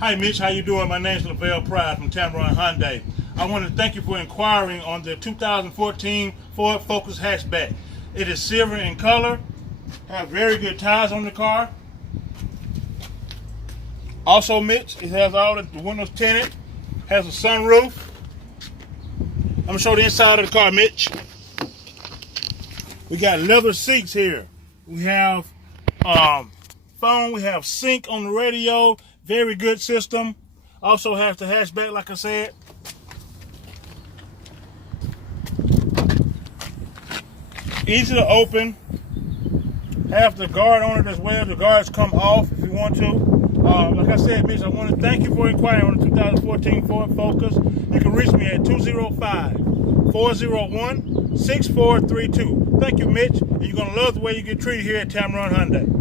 Hi Mitch, how you doing? My name is Lavelle Pride from Tameron Hyundai. I want to thank you for inquiring on the 2014 Ford Focus hatchback. It is silver in color, has very good tires on the car. Also Mitch, it has all the windows tinted, has a sunroof. I'm going to show the inside of the car, Mitch. We got leather seats here. We have phone, we have sync on the radio, very good system. Also has the hatchback, like I said. Easy to open. Have the guard on it as well. The guards come off if you want to. Like I said, Mitch, I want to thank you for inquiring on the 2014 Ford Focus. You can reach me at 205-401-6432. Thank you, Mitch. And you're going to love the way you get treated here at Tameron Hyundai.